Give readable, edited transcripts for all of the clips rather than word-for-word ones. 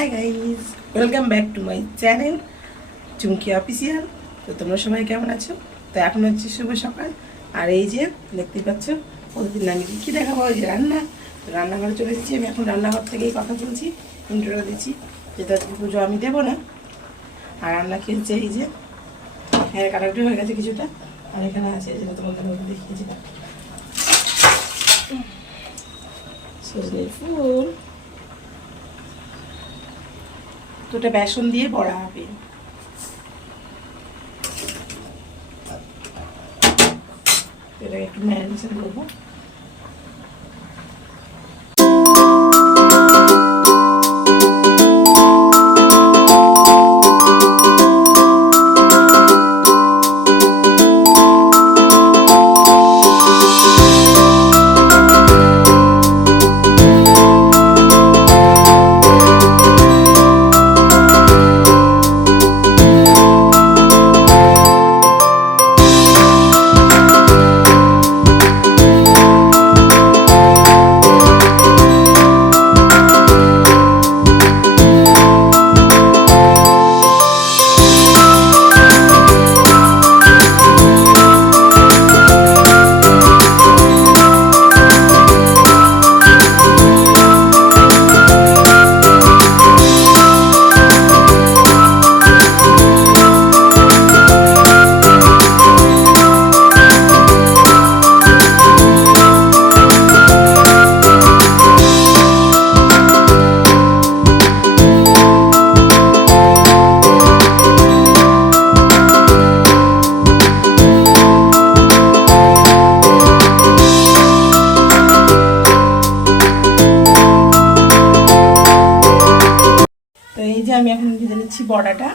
Hi guys, welcome back to my channel Chumki official. তো তোমরা সবাই কেমন আছো? তো এখন হচ্ছে শুভ সকাল। আর এই যে দেখতেই পাচ্ছ, প্রতিদিন আমি কী দেখাবো, ওই যে রান্না। তো রান্নাঘরে চলে এসেছি। আমি এখন রান্নাঘর থেকেই কথা বলছি, ইন্টারভিউ দিচ্ছি, যেটা পুজো আমি দেবো না। আর রান্না কি হচ্ছে, এই যে হ্যাঁ কাটাকুটি হয়ে গেছে কিছুটা। আর এখানে আছে যেটা তোমাদের দেখিয়েছিলাম, সজনে ফুল। তো ওটা বেসন দিয়ে বড়া হবে। এটাকে একটু ম্যারিনেশন করবো। তো এই যে আমি এখন ভেজে নিচ্ছি বড়াটা।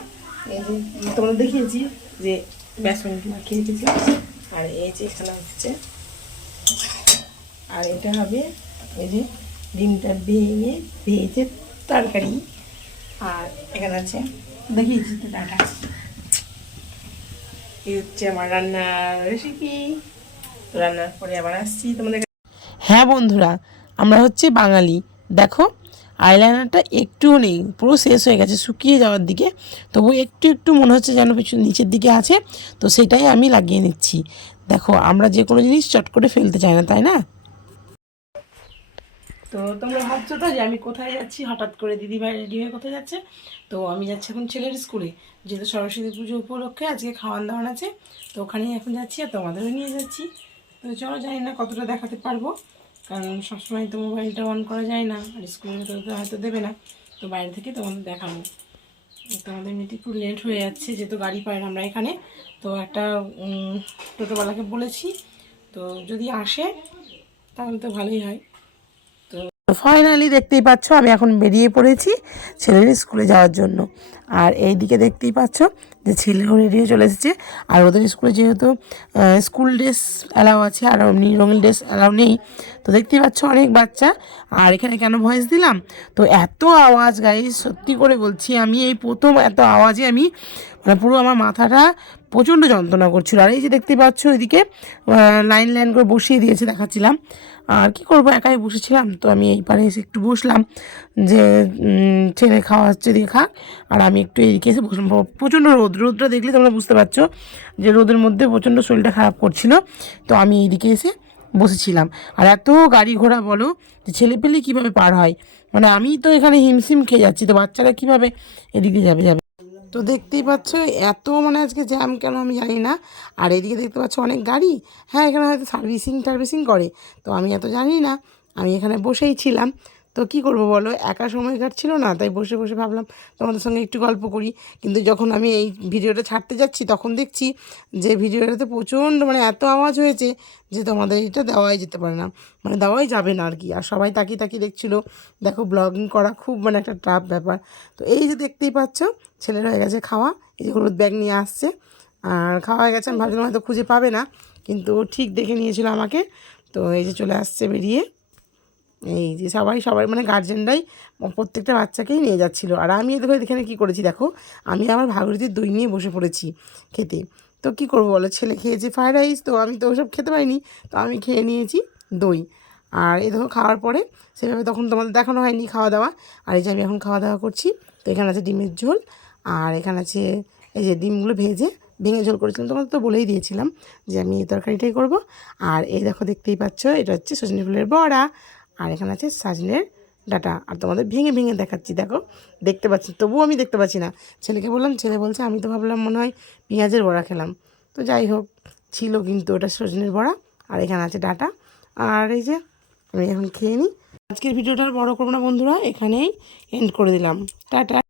এই যে তোমরা দেখিয়েছি যে বেসন মাখিয়ে রেখেছি। আর এই যে এখানে হচ্ছে, আর এটা হবে এই যে ডিমটা ভেঙে ভেজে তরকারি। আর এখানে আছে, দেখিয়েছি তো ডাটা। এই হচ্ছে আমার রান্নার রেসিপি। তো রান্নার পরে আবার আসছি তোমাদের। হ্যাঁ বন্ধুরা, আমরা হচ্ছে বাঙালি। দেখো আইলাইনারটা একটুও নেই, পুরো শেষ হয়ে গেছে, শুকিয়ে যাওয়ার দিকে। তবু একটু একটু মনে হচ্ছে যেন কিছু নিচের দিকে আছে। তো সেটাই আমি লাগিয়ে নিচ্ছি। দেখো আমরা যে কোনো জিনিস চট করে ফেলতে চাই না, তাই না? তো তোমরা ভাবছো তো যে আমি কোথায় যাচ্ছি, হঠাৎ করে দিদিভাই রেডি হয়ে কোথায় যাচ্ছে। তো আমি যাচ্ছি এখন ছেলের স্কুলে, যেহেতু সরস্বতী পুজো উপলক্ষে আজকে খাওয়ান দাওয়ান আছে। তো ওখানেই এখন যাচ্ছি, আর তোমাদেরও নিয়ে যাচ্ছি। তো চলো, জানি না কতটা দেখাতে পারবো, কারণ সবসময় তো মোবাইলটা অন করা যায় না, আর স্কুলের ভেতরে তো হয়তো দেবে না। তো বাইরে থেকে তোমাদের দেখাবো। তোমাদের এমনিতে একটু লেট হয়ে যাচ্ছে, যেহেতু গাড়ি পাই না আমরা এখানে। তো একটা টোটোওয়ালাকে বলেছি, তো যদি আসে তাহলে তো ভালোই হয়। তো ফাইনালি দেখতেই পাচ্ছ আমি এখন বেরিয়ে পড়েছি ছেলের স্কুলে যাওয়ার জন্য। আর এই দিকে দেখতেই পাচ্ছ যে ছেলেও রেডি হয়ে চলে এসেছে। আর ওদের স্কুলে যেহেতু স্কুল ড্রেস অ্যালাউ আছে, আর এমনি রঙিন ড্রেস অ্যালাউ নেই। তো দেখতেই পাচ্ছ অনেক বাচ্চা। আর এখানে কেন ভয়েস দিলাম, তো এত আওয়াজ গাইস, সত্যি করে বলছি, আমি এই প্রথম এত আওয়াজে আমি মানে পুরো আমার মাথাটা প্রচণ্ড যন্ত্রণা করছিল। আর এই যে দেখতে পাচ্ছ ওইদিকে লাইন লাইন করে বসিয়ে দিয়েছে, দেখাচ্ছিলাম। আর কি করব, একাই বসেছিলাম, তো আমি এই পারে এসে একটু বসলাম, যে ছেলে খাওয়া হচ্ছে দিয়ে খাক। আর আমি একটু এদিকে এসে বসলাম। প্রচণ্ড রোদটা দেখলে তোমরা বুঝতে পারছো যে রোদের মধ্যে প্রচণ্ড শরীরটা খারাপ করছিল। তো আমি এইদিকে এসে বসেছিলাম। আর এত গাড়ি ঘোড়া বলো, যে ছেলে পেলে কীভাবে পার হয়, মানে আমি তো এখানে হিমশিম খেয়ে যাচ্ছি, তো বাচ্চারা কীভাবে এদিকে যাবে। তো দেখতেই পাচ্ছ এত মানে আজকে জ্যাম কেন আমি জানি না। আর এদিকে দেখতে পাচ্ছ অনেক গাড়ি। হ্যাঁ, এখানে হয়তো সার্ভিসিং করে, তো আমি এত জানি না। আমি এখানে বসেই ছিলাম। তো কি করব বলো, একা সময় কাটছিল না, তাই বসে বসে ভাবলাম তোমাদের সঙ্গে একটু গল্প করি। কিন্তু যখন আমি এই ভিডিওটা ছাড়তে যাচ্ছি, তখন দেখছি যে ভিডিওটাতে প্রচণ্ড মানে এত আওয়াজ হয়েছে যে তোমাদের এটা দেওয়াই যেতে পারে না, মানে দেওয়াই যাবে না আর কি। আর সবাই তাকিয়ে তাকিয়ে দেখছিলো। দেখো ব্লগিং করা খুব মানে একটা টাফ ব্যাপার। তো এই যে দেখতেই পাচ্ছ ছেলের হয়ে গেছে খাওয়া, এই যে হলুদ ব্যাগ নিয়ে আসছে। আর খাওয়া হয়ে গেছে, আমি ভাবছিলাম হয়তো খুঁজে পাবে না, কিন্তু ঠিক দেখে নিয়েছিল আমাকে। তো এই যে চলে আসছে বেরিয়ে। এই যে সবাই মানে গার্জেনরাই প্রত্যেকটা বাচ্চাকেই নিয়ে যাচ্ছিলো। আর আমি এখানে কী করেছি দেখো, আমি আমার ভাগীরথীর দই নিয়ে বসে পড়েছি খেতে। তো কী করবো বলো, ছেলে খেয়েছে ফ্রায়েড রাইস, তো আমি তো ওসব খেতে পারিনি, তো আমি খেয়ে নিয়েছি দই। আর এই দেখো খাওয়ার পরে সেভাবে তখন তোমাদের দেখানো হয়নি খাওয়া দাওয়া। আর এই যে আমি এখন খাওয়া দাওয়া করছি। তো এখানে আছে ডিমের ঝোল, আর এখানে আছে এই যে ডিমগুলো ভেঙে ঝোল করেছিলাম, তোমাদের তো বলেই দিয়েছিলাম যে আমি এই তরকারিটাই করব। আর এই দেখো দেখতেই পাচ্ছ এটা হচ্ছে সজনে ফুলের বড়া, আর এখানে আছে সজনের ডাঁটা। আর তোমাদের ভেঙে ভেঙে দেখাচ্ছি, দেখো দেখতে পাচ্ছি, তবুও আমি দেখতে পাচ্ছি না। ছেলেকে বললাম, ছেলে বলছে আমি তো ভাবলাম মনে হয় পেঁয়াজের বড়া খেলাম। তো যাই হোক, ছিল কিন্তু ওটা সজনের বড়া। আর এখানে আছে ডাঁটা। আর এই যে আমি এখন খেয়ে নিই। আজকের ভিডিওটা আর বড় করবো না বন্ধুরা, এখানেই এন্ড করে দিলাম। টাটা।